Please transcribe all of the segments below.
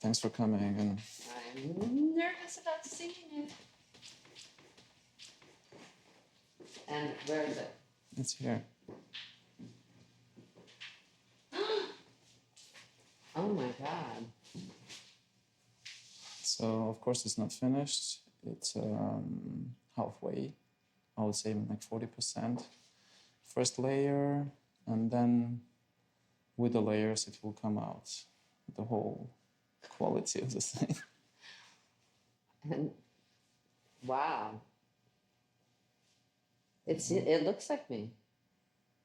Thanks for coming. And I'm nervous about seeing it. And where is it? it's here. Oh my God. So, of course, it's not finished. It's halfway. I would say like 40%. First layer, and then with the layers, it will come out. The whole quality of the thing. And wow. It looks like me.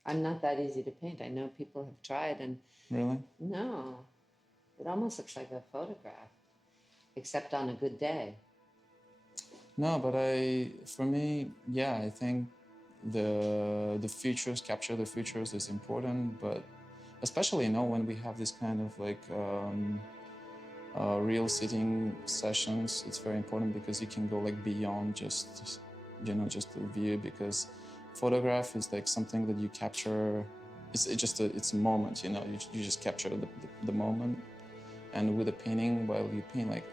I'm not that easy to paint. I know people have tried and Really? no. It almost looks like a photograph. Except on a good day. No, but for me, yeah, I think the features, capture the features is important, but especially, when we have this kind of like real sitting sessions, it's very important because you can go like beyond just the view, because photograph is like something that you capture. It's a moment, you just capture the moment. And with a painting, while you paint, like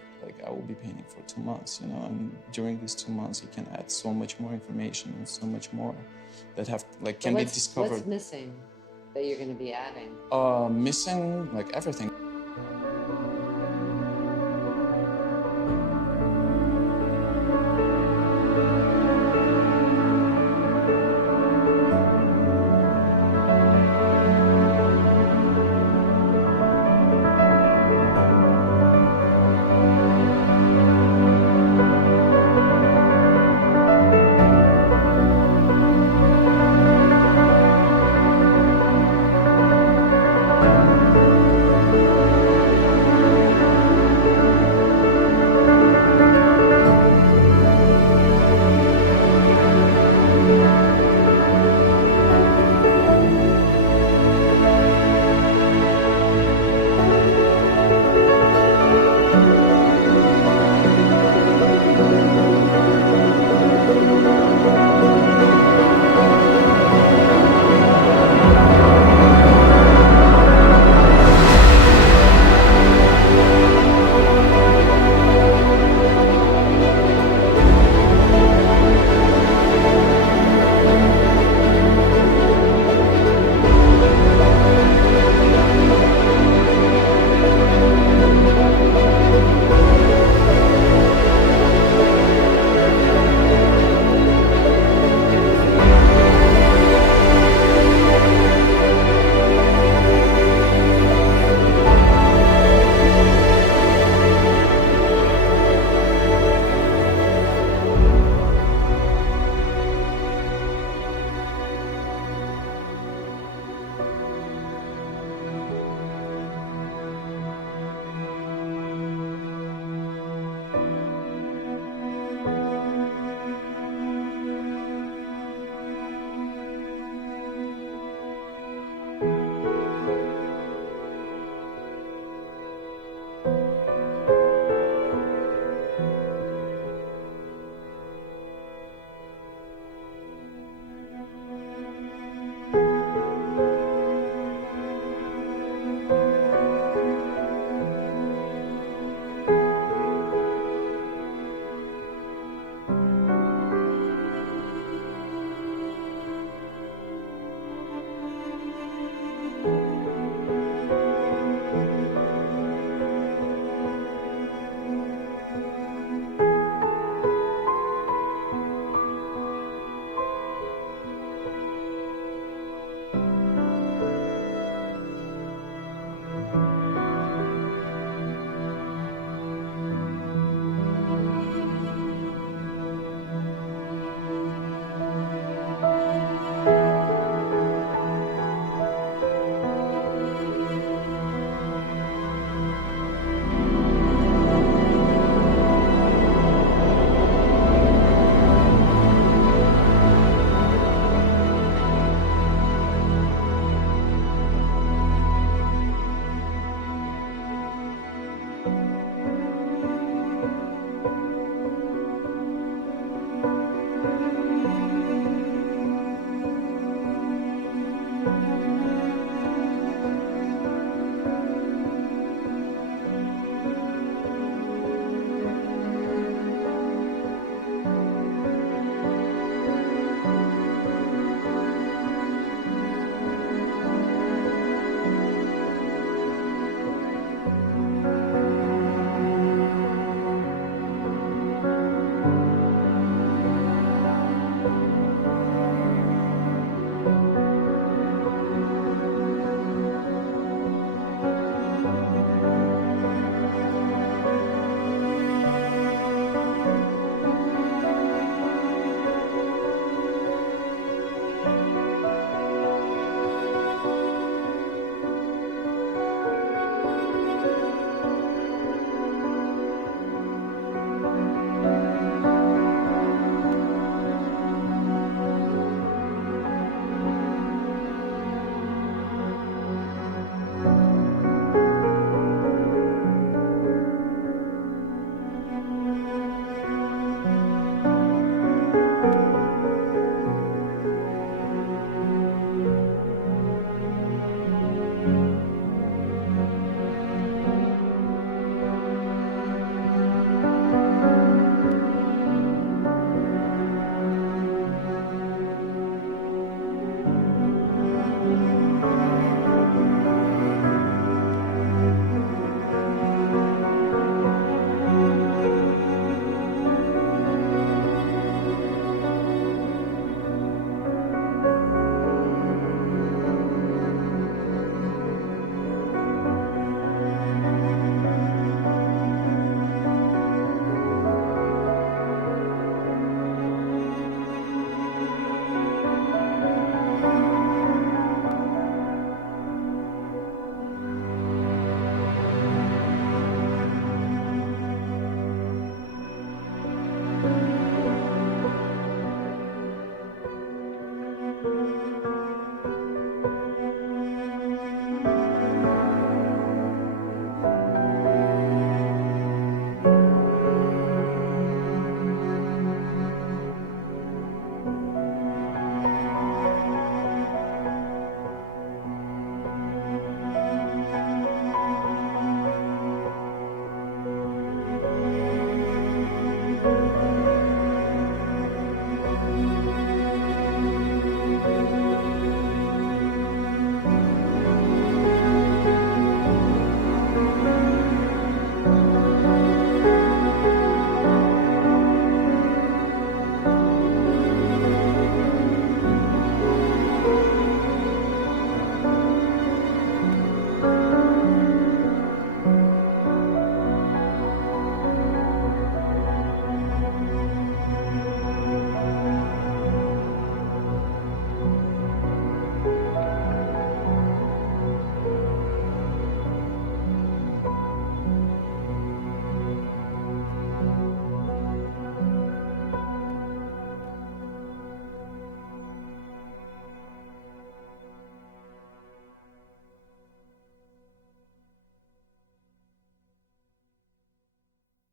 I will be painting for 2 months, and during these 2 months you can add so much more information and so much more that can be discovered. What's missing that you're going to be adding? Missing like everything.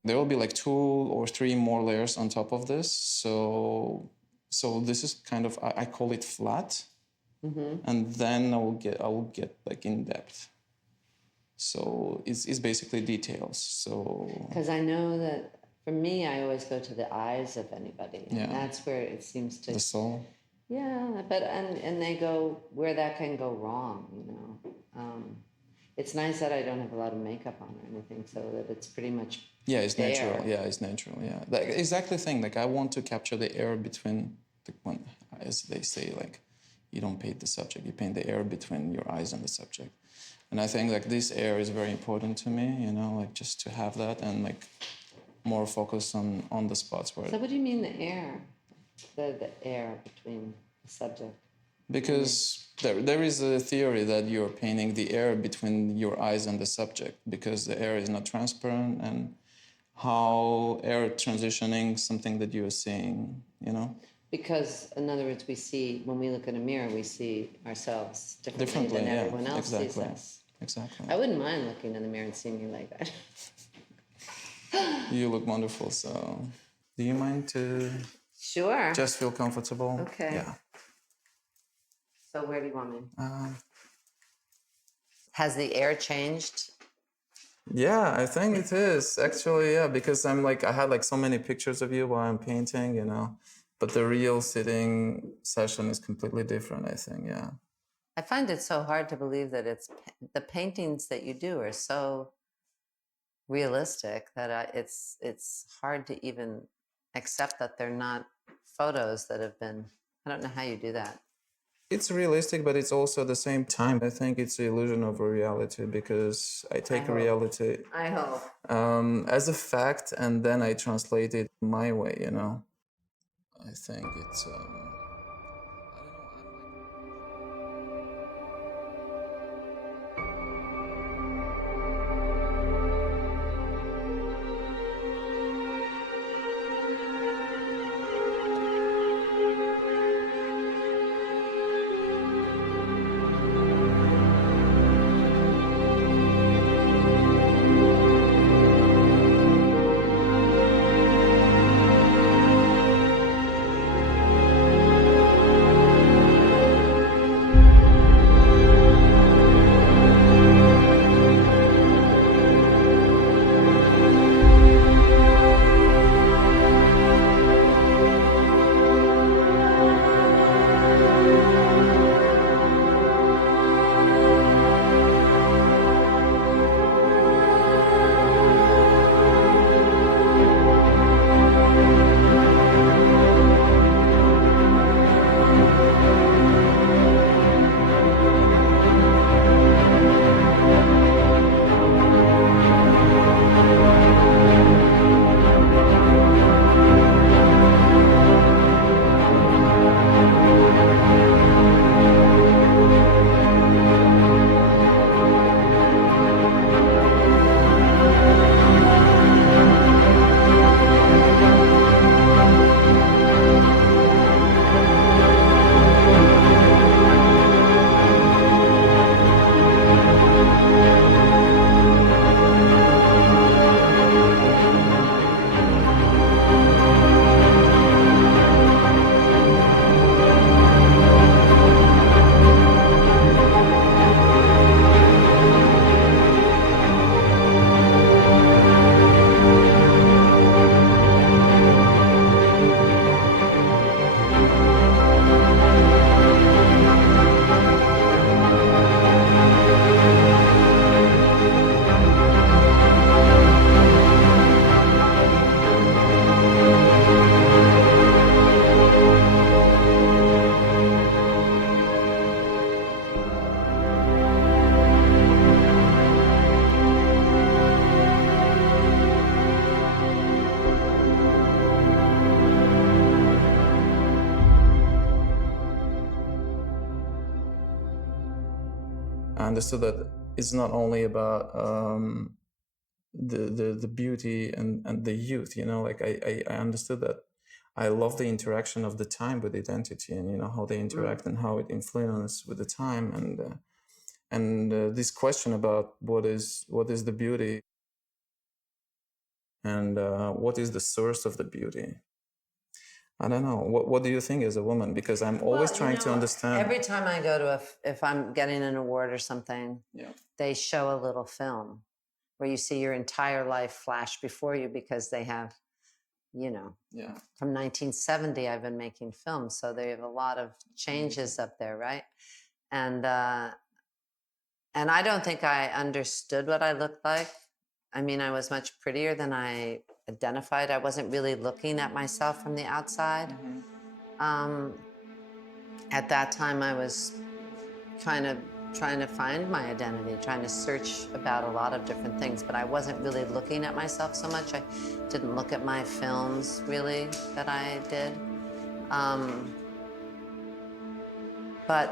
there will be like 2 or 3 more layers on top of this. So this is kind of, I call it flat. And then I will get like in depth. So it's basically details. So because I know that for me, I always go to the eyes of anybody, and Yeah. that's where it seems to the soul. Yeah, but and they go where that can go wrong, It's nice that I don't have a lot of makeup on or anything, so that it's pretty much Yeah, it's there. natural. Yeah, it's natural. Yeah, like, exactly the thing. Like I want to capture the air between the when, as they say, like you don't paint the subject, you paint the air between your eyes and the subject. And I think like this air is very important to me. Like just to have that and like more focus on the spots where. So what do you mean the air? The air between the subject? Because there is a theory that you're painting the air between your eyes and the subject because the air is not transparent, and how air transitioning something that you're seeing, Because, in other words, we see, when we look in a mirror, we see ourselves differently than everyone else sees us. Exactly. I wouldn't mind looking in the mirror and seeing you like that. You look wonderful, so do you mind to Sure. just feel comfortable? Okay. Yeah. So where do you want me? Has the air changed? Yeah, I think it is actually. Yeah, because I'm like I had like so many pictures of you while I'm painting, but the real sitting session is completely different. I think. Yeah. I find it so hard to believe that the paintings that you do are so realistic that it's hard to even accept that they're not photos that have been. I don't know how you do that. It's realistic, but it's also at the same time, I think it's the illusion of a reality because I take reality as a fact and then I translate it my way, I think it's, I understood that it's not only about the beauty and the youth, like I understood that I love the interaction of the time with identity and how they interact and how it influences with the time and this question about what is the beauty and what is the source of the beauty? I don't know. What do you think as a woman? Because I'm always trying to understand. Every time I go to if I'm getting an award or something, they show a little film where you see your entire life flash before you, because they have, from 1970 I've been making films, so they have a lot of changes up there, right? And I don't think I understood what I looked like. I mean, I was much prettier than I identified. I wasn't really looking at myself from the outside. At that time, I was kind of trying to find my identity, trying to search about a lot of different things, but I wasn't really looking at myself so much. I didn't look at my films, really, that I did. But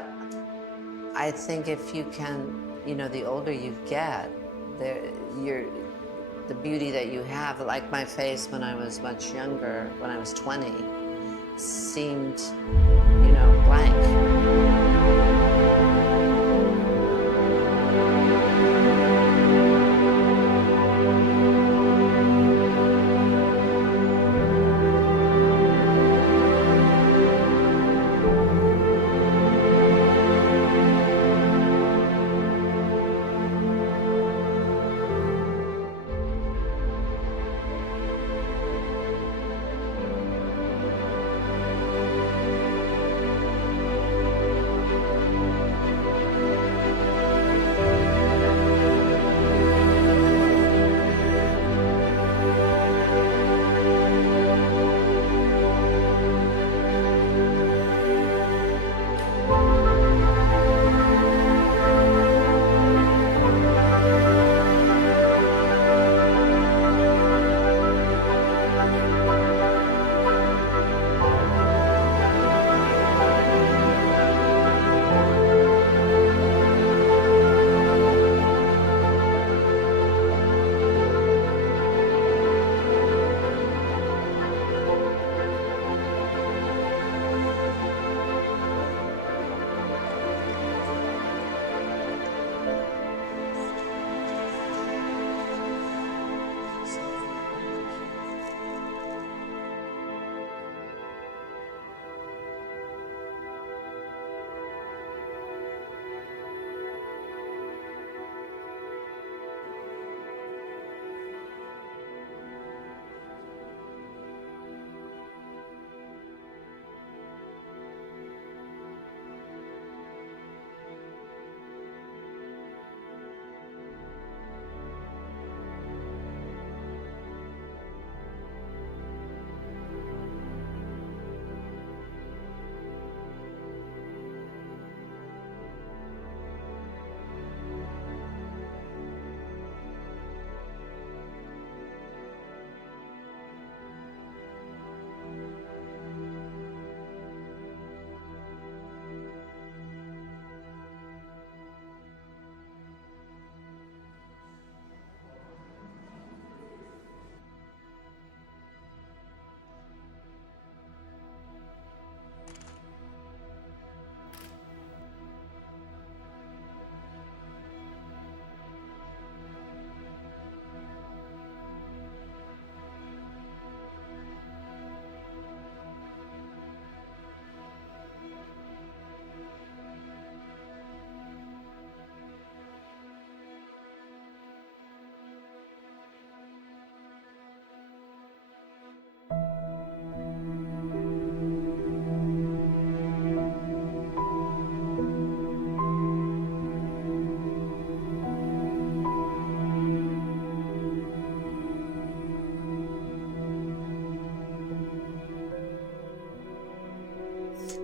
I think if you can, the older you get, the beauty that you have, like my face when I was much younger, when I was 20, seemed, blank.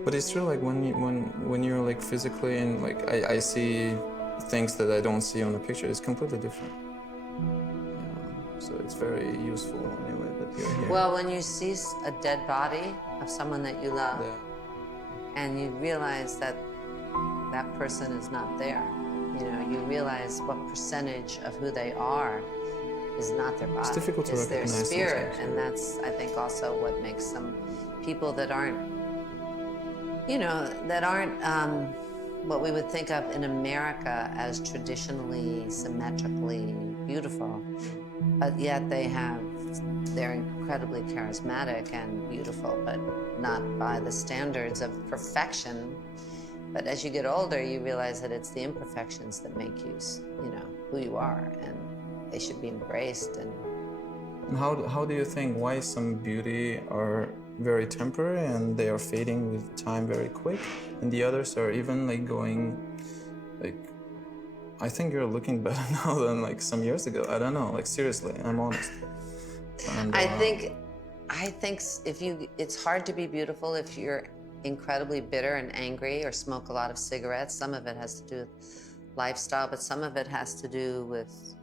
But it's true, like when you're like physically, and like I see things that I don't see on the picture. It's completely different. Yeah. So it's very useful anyway that you're here. Well, when you see a dead body of someone that you love, and you realize that that person is not there, you realize what percentage of who they are is not their body. It's difficult to recognize their spirit, sometimes, and that's, I think, also what makes some people that aren't, what we would think of in America as traditionally, symmetrically beautiful, but yet they have they're incredibly charismatic and beautiful, but not by the standards of perfection. But as you get older, you realize that it's the imperfections that make you, who you are, and they should be embraced. And how do you think why some beauty are very temporary and they are fading with time very quick, and the others are even like going, like, I think you're looking better now than like some years ago. I don't know, like seriously, I'm honest. And, I think it's hard to be beautiful if you're incredibly bitter and angry or smoke a lot of cigarettes. Some of it has to do with lifestyle, but some of it has to do with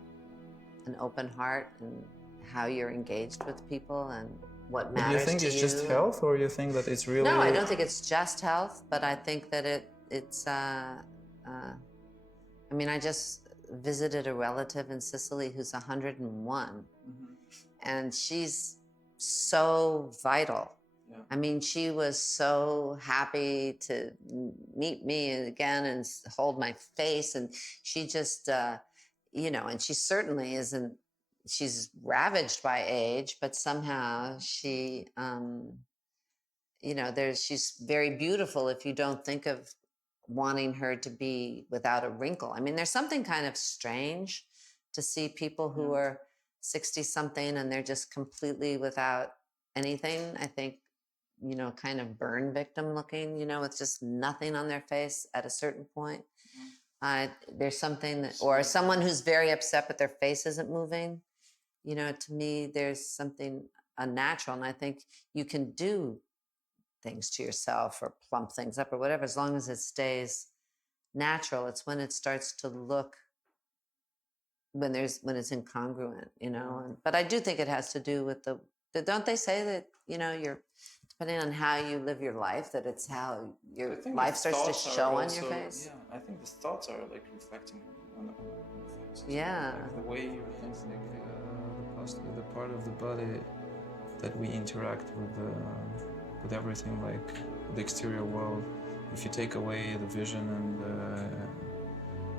an open heart and how you're engaged with people and what matters to you. Do you think it's just health, or you think that it's really... No, I don't think it's just health, but I think that it's I mean, I just visited a relative in Sicily who's 101, and she's so vital. Yeah. I mean, she was so happy to meet me again and hold my face, and she just, and she certainly isn't, she's ravaged by age, but somehow she, she's very beautiful if you don't think of wanting her to be without a wrinkle. I mean, there's something kind of strange to see people who are 60 something and they're just completely without anything. I think, kind of burn victim looking, with just nothing on their face at a certain point. There's something that, or someone who's very upset but their face isn't moving. To me, there's something unnatural. And I think you can do things to yourself or plump things up or whatever, as long as it stays natural. It's when it starts to look, when it's incongruent, but I do think it has to do with don't they say that, you're, depending on how you live your life, that it's how your life starts to show on your face. Yeah, I think the thoughts are like reflecting on the face. Yeah. Like the way you think, like the part of the body that we interact with everything, like the exterior world. If you take away the vision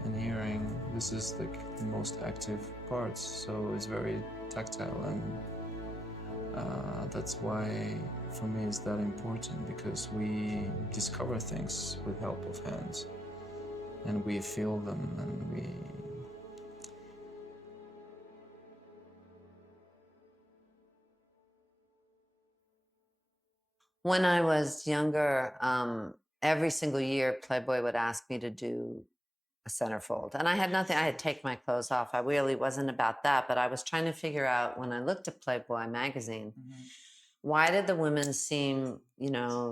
and hearing, this is like the most active parts. So it's very tactile, and that's why for me it's that important, because we discover things with help of hands, and we feel them, and we... When I was younger, every single year Playboy would ask me to do a centerfold, and I had nothing. I had taken my clothes off. I really wasn't about that, but I was trying to figure out, when I looked at Playboy magazine, why did the women seem,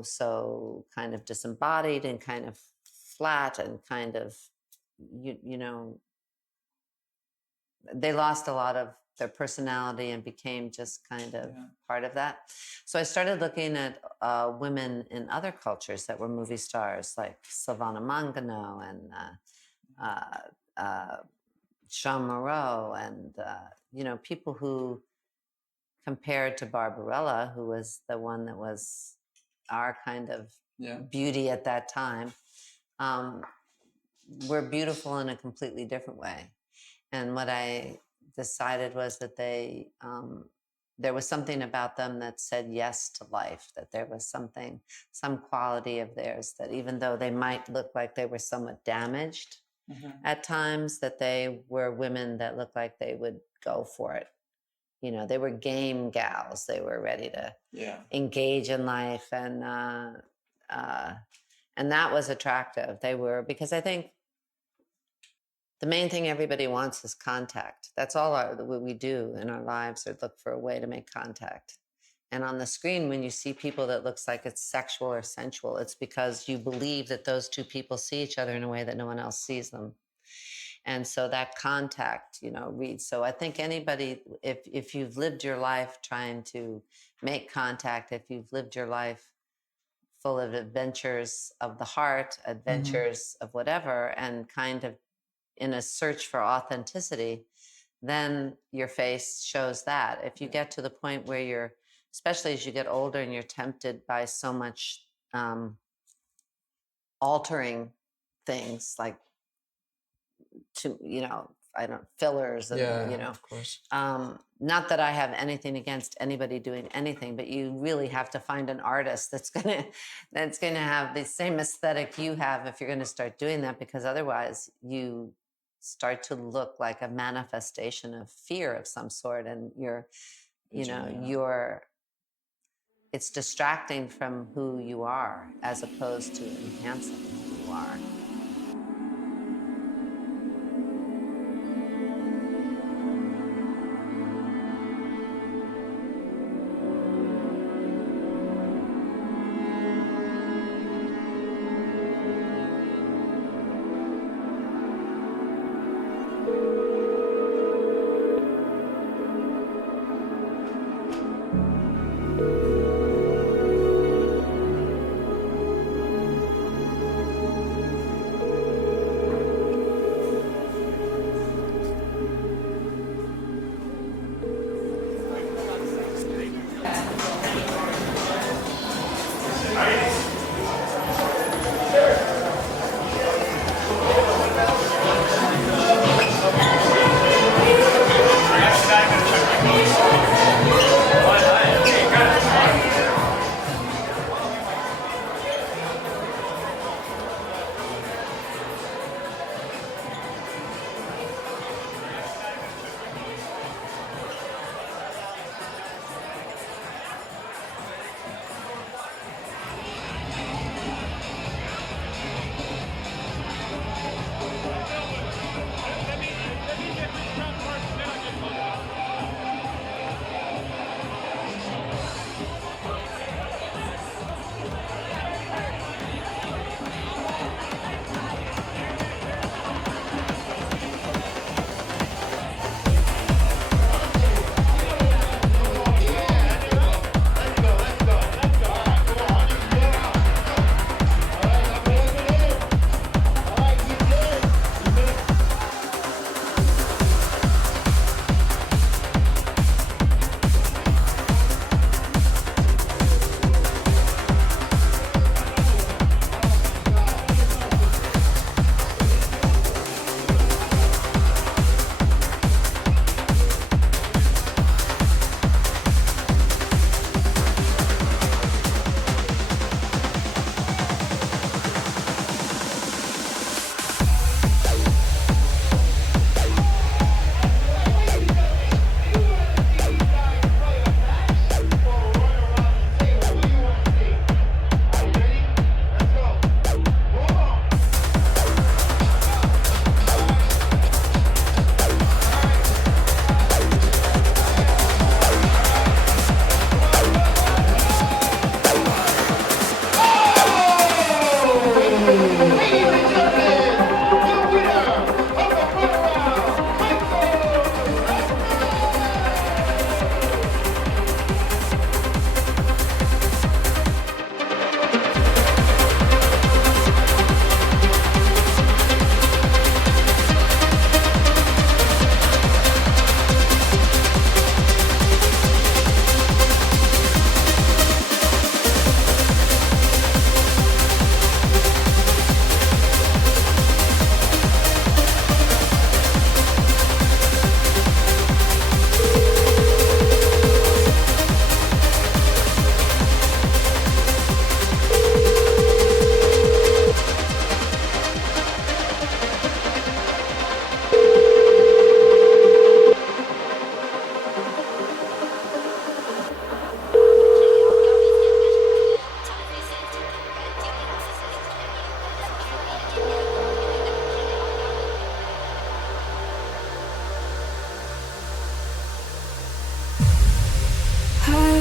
so kind of disembodied and kind of flat and kind of, they lost a lot of their personality and became just kind of part of that. So I started looking at women in other cultures that were movie stars, like Silvana Mangano and Jean Moreau, and people who, compared to Barbarella, who was the one that was our kind of beauty at that time, were beautiful in a completely different way. And what I decided was that there was something about them that said yes to life, that there was some quality of theirs, that even though they might look like they were somewhat damaged at times, that they were women that looked like they would go for it. They were game gals. They were ready to engage in life. And that was attractive. They were, because I think the main thing everybody wants is contact. That's all what we do in our lives, or look for a way to make contact. And on the screen, when you see people that looks like it's sexual or sensual, it's because you believe that those two people see each other in a way that no one else sees them. And so that contact, reads. So I think anybody, if you've lived your life trying to make contact, if you've lived your life full of adventures of the heart, adventures of whatever, and kind of in a search for authenticity, then your face shows that. If you get to the point where you're, especially as you get older and you're tempted by so much altering things, like to, fillers and, of course. Not that I have anything against anybody doing anything, but you really have to find an artist that's gonna have the same aesthetic you have if you're gonna start doing that, because otherwise you start to look like a manifestation of fear of some sort, and it's distracting from who you are as opposed to enhancing who you are.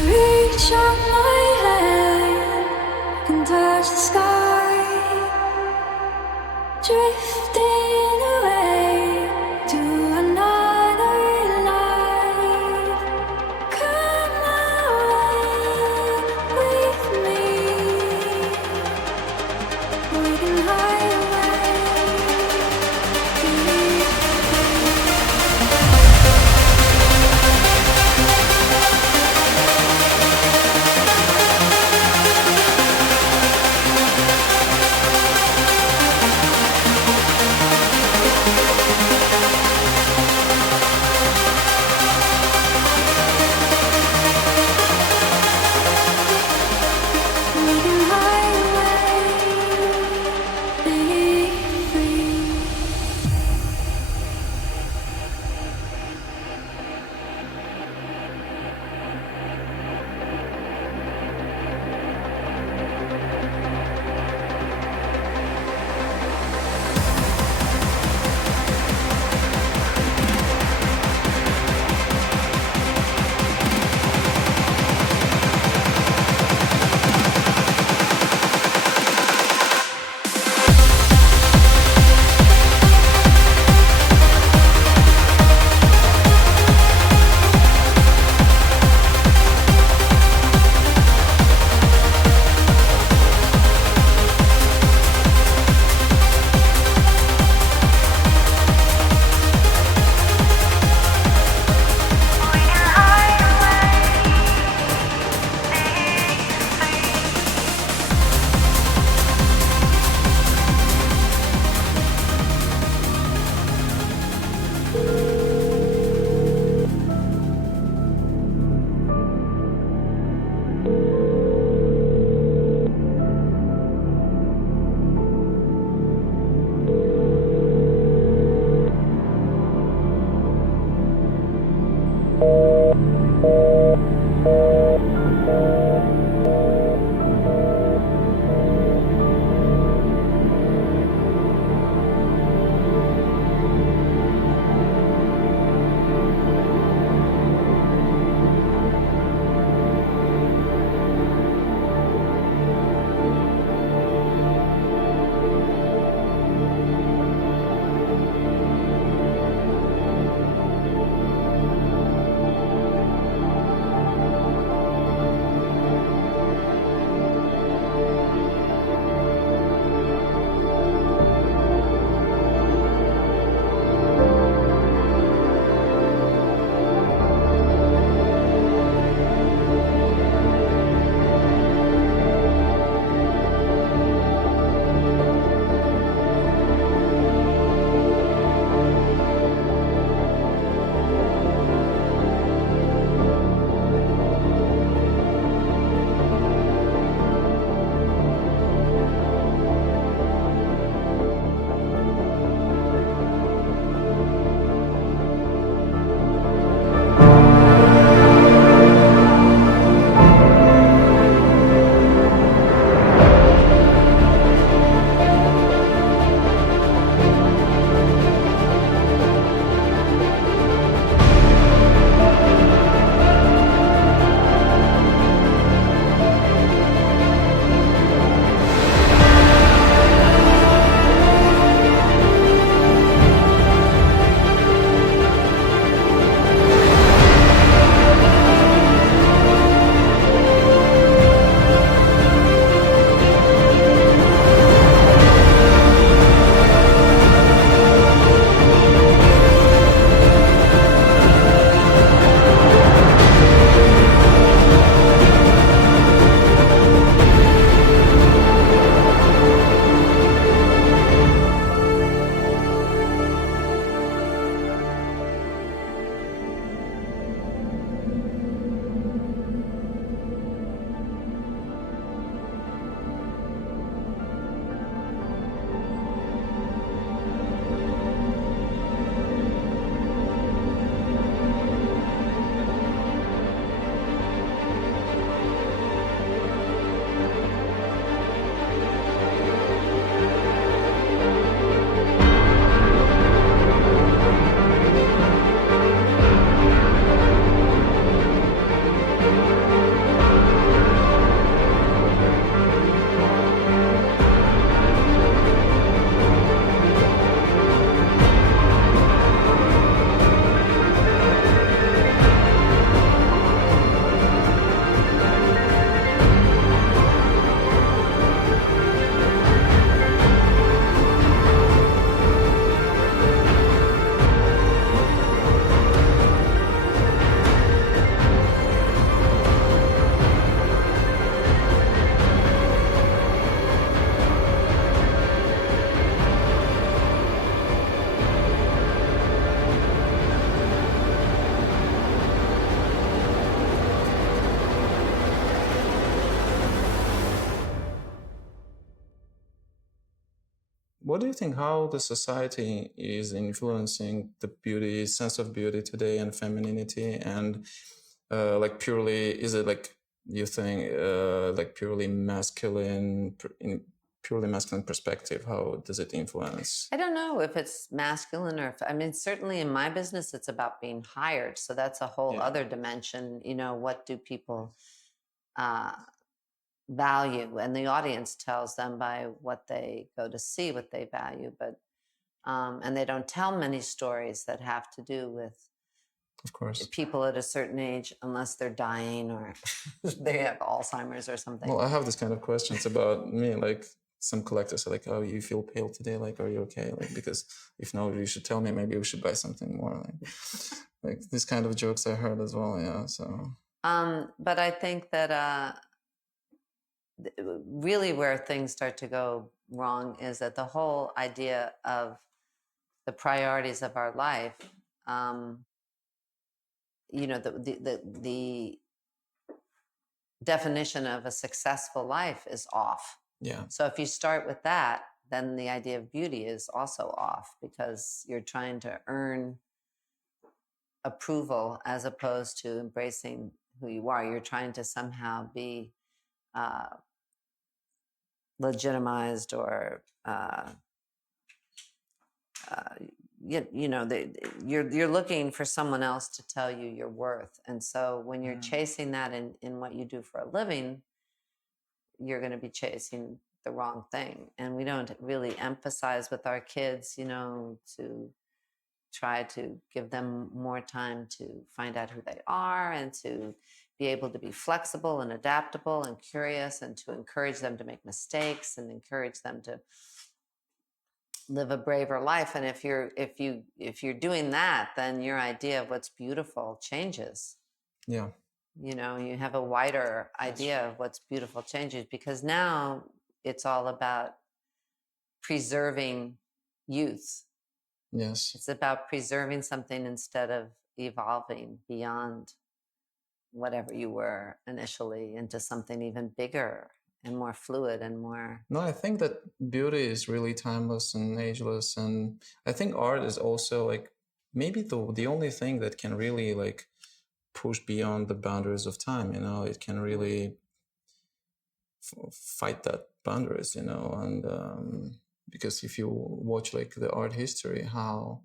reach out my hand, can touch the sky, drifting away to another life. Come away with me, we can hide away. what do you think? How the society is influencing the beauty, sense of beauty today, and femininity, and like purely, is it like you think like purely masculine in purely masculine perspective? How does it influence? I don't know if it's masculine or if, I mean, certainly in my business, it's about being hired. So that's a whole other dimension. You know, what do people value? And the audience tells them by what they go to see, what they value. But, and they don't tell many stories that have to do with, of course, people at a certain age, unless they're dying or they have Alzheimer's or something. Well, I have this kind of questions about me, like some collectors are like, "Oh, you feel pale today? Like, are you okay? Like, because if no, you should tell me. Maybe we should buy something more." Like these kind of jokes I heard as well. Yeah. So. But I think that really where things start to go wrong is that the whole idea of the priorities of our life, you know, the definition of a successful life is off. Yeah. So if you start with that, then the idea of beauty is also off, because you're trying to earn approval as opposed to embracing who you are. You're trying to somehow be legitimized or you know, you're looking for someone else to tell you your worth. And so when you're chasing that in what you do for a living, you're going to be chasing the wrong thing. And we don't really emphasize with our kids, you know, to try to give them more time to find out who they are and to be able to be flexible and adaptable and curious, and to encourage them to make mistakes and encourage them to live a braver life. And if you're doing that, then your idea of what's beautiful changes. Yeah. You know, you have a wider idea of what's beautiful changes, because now it's all about preserving youth. Yes. It's about preserving something instead of evolving beyond whatever you were initially into something even bigger and more fluid and more. No, I think that beauty is really timeless and ageless, and I think art is also like maybe the only thing that can really like push beyond the boundaries of time. You know, it can really fight that boundaries. You know, and because if you watch like the art history, how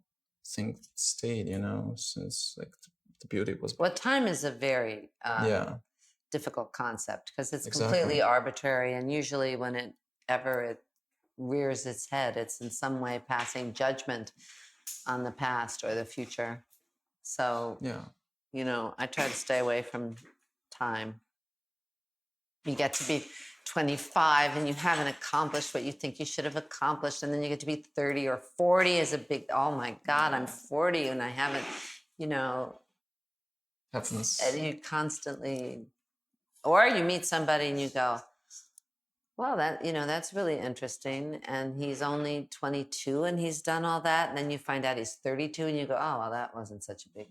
things stayed, you know, since like the beauty was. Well, time is a very difficult concept, because it's completely arbitrary, and usually when it rears its head, it's in some way passing judgment on the past or the future. So you know, I try to stay away from time. You get to be 25 and you haven't accomplished what you think you should have accomplished, and then you get to be 30 or 40 is a big, oh my God, I'm 40 and I haven't, you know. Happens. And you constantly, or you meet somebody and you go, well, that, you know, that's really interesting, and he's only 22 and he's done all that, and then you find out he's 32 and you go, oh, well, that wasn't such a big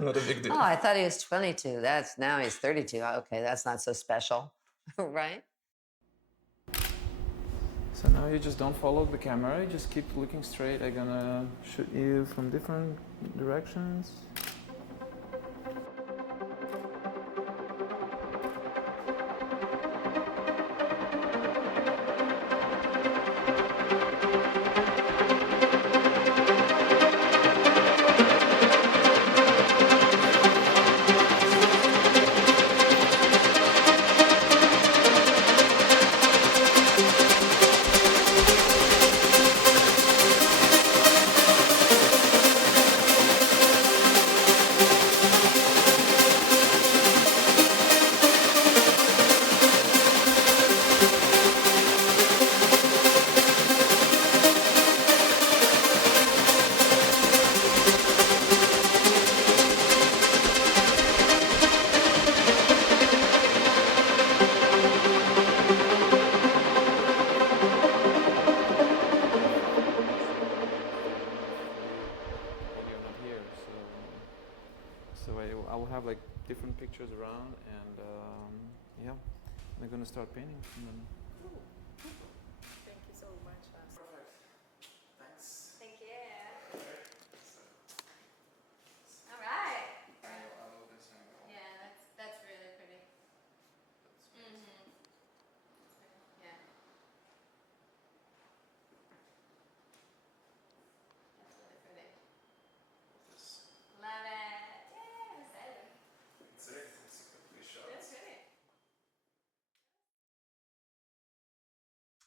not a big deal. Oh, I thought he was 22. Now he's 32. Okay, that's not so special. Right? So now you just don't follow the camera, you just keep looking straight. I'm gonna shoot you from different directions. I will have like different pictures around, and yeah, I'm gonna start painting. And then... Thank you so much.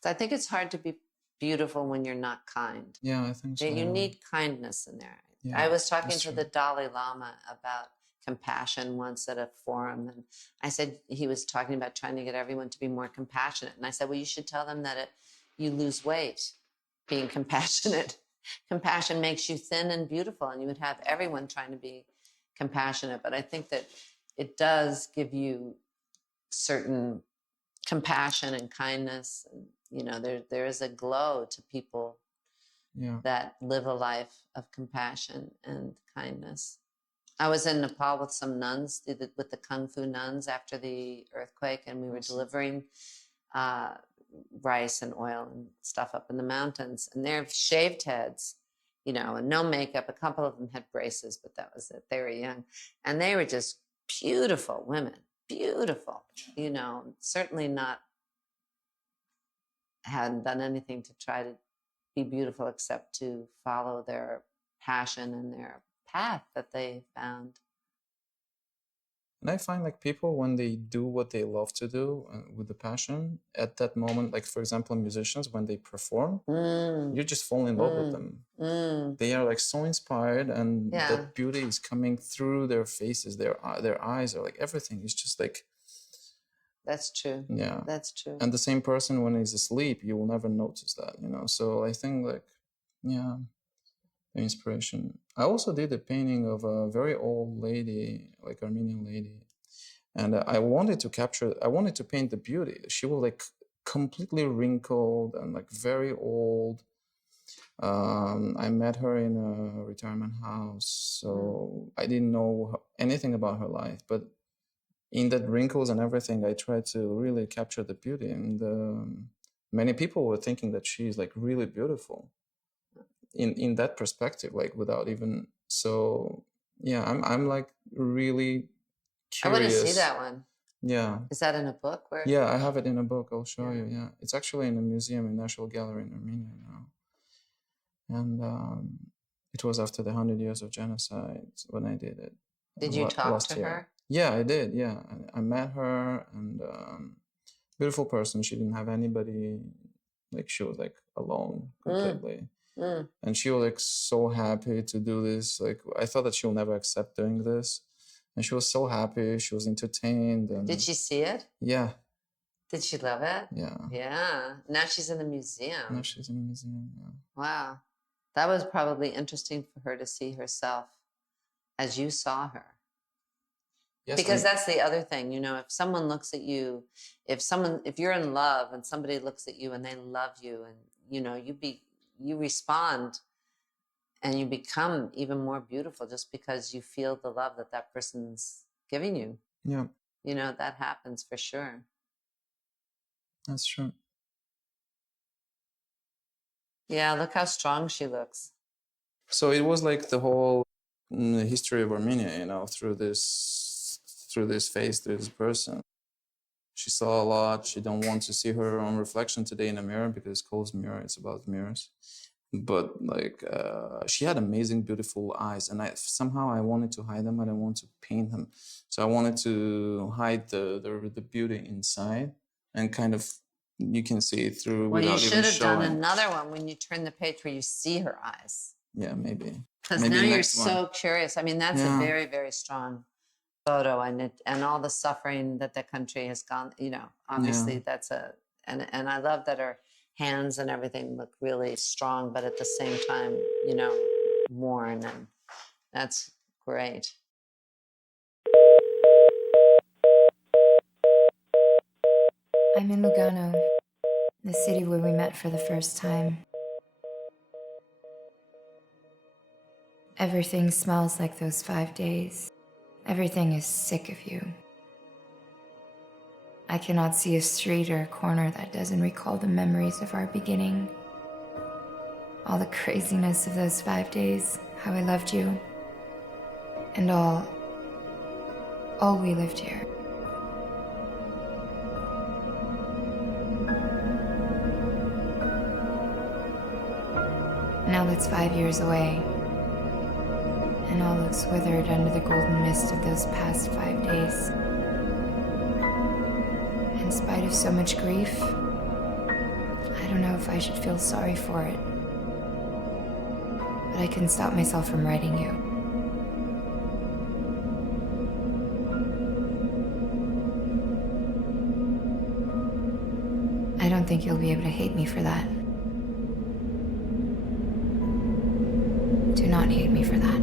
So I think it's hard to be beautiful when you're not kind. Yeah, I think so. You need kindness in there. Yeah, I was talking that's to true. the Dalai Lama about compassion once at a forum, and I said, he was talking about trying to get everyone to be more compassionate, and I said, well, you should tell them that you lose weight being compassionate. Compassion makes you thin and beautiful, and you would have everyone trying to be compassionate. But I think that it does give you certain compassion and kindness, and there is a glow to people that live a life of compassion and kindness. I was in Nepal with some nuns, with the Kung Fu nuns after the earthquake, and we were delivering rice and oil and stuff up in the mountains, and they're shaved heads, and no makeup. A couple of them had braces, but that was it. They were young, and they were just beautiful women, beautiful, certainly hadn't done anything to try to be beautiful except to follow their passion and their path that they found. And I find like people, when they do what they love to do with the passion at that moment, like for example, musicians, when they perform, you just fall in love with them. They are like so inspired, and that beauty is coming through their faces, their eyes are like, everything is just like. That's true. Yeah, that's true. And the same person when he's asleep, you will never notice that, So I think like, the inspiration. I also did a painting of a very old lady, like Armenian lady, and I wanted to paint the beauty. She was like completely wrinkled and like very old. I met her in a retirement house, so I didn't know anything about her life, but in that wrinkles and everything, I tried to really capture the beauty, and many people were thinking that she's like really beautiful in that perspective, like without even. So yeah, I'm like really curious. I want to see that one. Yeah. Is that in a book? Yeah, I have it in a book. I'll show you. Yeah, it's actually in a museum in National Gallery in Armenia now, and it was after the 100 years of genocide when I did it. Did you talk to her? Yeah, I did. Yeah, I met her, and beautiful person. She didn't have anybody. Like she was like alone completely, and she was like so happy to do this. Like I thought that she'll never accept doing this, and she was so happy. She was entertained. And did she see it? Yeah. Did she love it? Yeah. Yeah. Now she's in the museum. Now she's in the museum. Yeah. Wow, that was probably interesting for her to see herself as you saw her. Yes, because that's the other thing, if someone looks at you, if you're in love and somebody looks at you and they love you, and you respond and you become even more beautiful just because you feel the love that person's giving you. Yeah. That happens for sure. That's true. Yeah, look how strong she looks. So it was like the whole history of Armenia, through this face, through this person. She saw a lot. She don't want to see her own reflection today in a mirror because it's called mirror. It's about mirrors. But like she had amazing, beautiful eyes, and somehow I wanted to hide them. I didn't want to paint them, so I wanted to hide the beauty inside, and kind of you can see it through. Well, without you should even have done showing. another one when you turn the page where you see her eyes. Yeah, maybe. Because now you're so curious. I mean, that's a very, very strong photo, and all the suffering that the country has gone. Obviously that's and I love that her hands and everything look really strong, but at the same time, worn, and that's great. I'm in Lugano, the city where we met for the first time. Everything smells like those 5 days. Everything is sick of you. I cannot see a street or a corner that doesn't recall the memories of our beginning. All the craziness of those 5 days, how I loved you, and all we lived here. Now that's 5 years away, and all looks withered under the golden mist of those past 5 days. In spite of so much grief, don't know if I should feel sorry for it, but I couldn't stop myself from writing you. I don't think you'll be able to hate me for that. Do not hate me for that.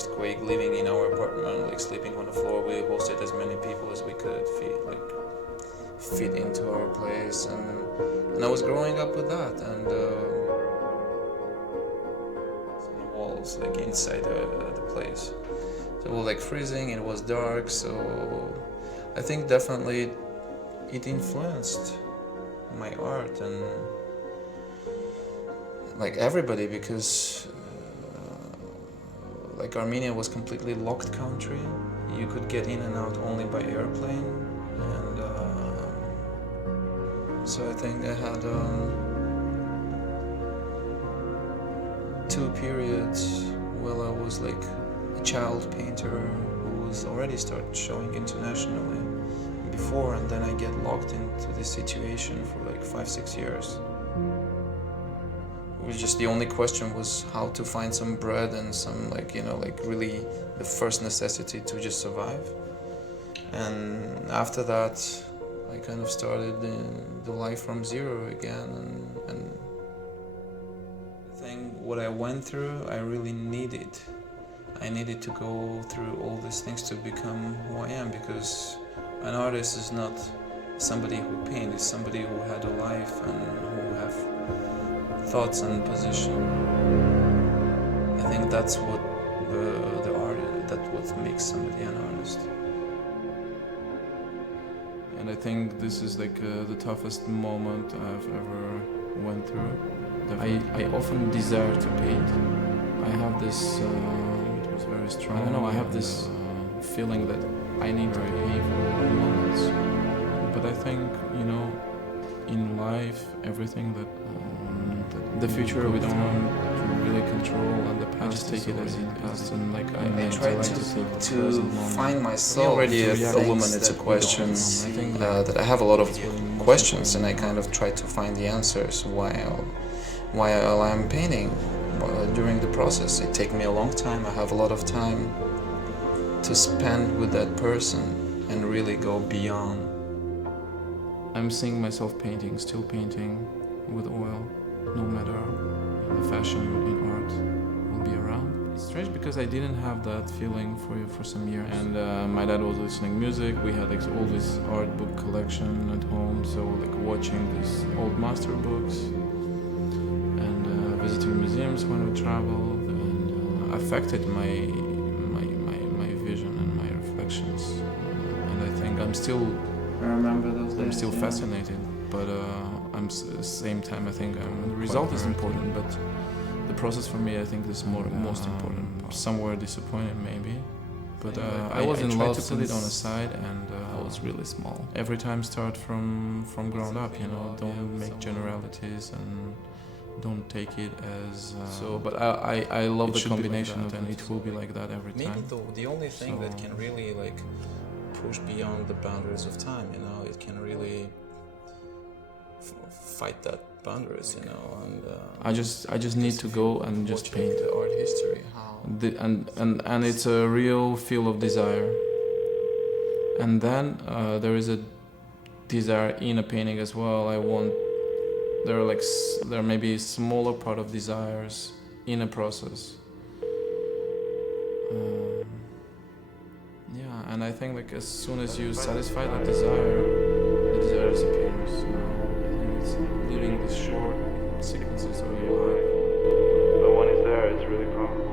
earthquake, living in our apartment, like sleeping on the floor. We hosted as many people as we could fit into our place, and I was growing up with that, and walls like inside the place. So it was like freezing, it was dark, so I think definitely it influenced my art and like everybody, because like Armenia was completely locked country. You could get in and out only by airplane, and so I think I had 2 periods while I was like a child painter who movies already start showing internationally before, and then I get locked into this situation for like 5-6 years. It was just the only question was how to find some bread and some like, you know, like really the first necessity to just survive. And after that, I kind of started the life from zero again, and I think what I went through, I really needed. I needed to go through all these things to become who I am, because an artist is not somebody who paints, it's somebody who had a life and who have thoughts and position. I think that's what the art, that's what makes somebody an artist. And I think this is like the toughest moment I've ever went through. I often desire to paint. I have this, it was very strong. I don't know, I have this feeling that I need to paint for moments. But I think, you know, in life, everything that the future we don't want to really control, and the past just take it as it is. And like I try to find myself. Already a woman, it's a question that I have a lot of questions, and I kind of try to find the answers while I'm painting. During the process, it takes me a long time. I have a lot of time to spend with that person and really go beyond. I'm seeing myself painting, still painting with oil, no matter the fashion in art will be around. It's strange because I didn't have that feeling for some years. And my dad was listening music. We had like all this art book collection at home, so like watching these old master books and visiting museums when we traveled, and affected my vision and my reflections. And I think I'm still fascinated, but same time I think the result is important, but the process for me I think is most important. Somewhere disappointed maybe, but I was in love to put it on the side, and I was really small. Every time start from ground up, you know, don't make generalities and don't take it as but I love the combination of, and it will be like that every time. Maybe the only thing that can really like push beyond the boundaries of time, you know, it can really fight that boundaries, you know, and I just need to go and just paint the art history, and it's a real feel of desire, and then there is a desire in a painting as well. There may be a smaller part of desires in a process. Yeah, and I think like as soon as you satisfy that desire, the desire disappears. So I think it's leading these short sequences of your life. But when it's there, it's really powerful.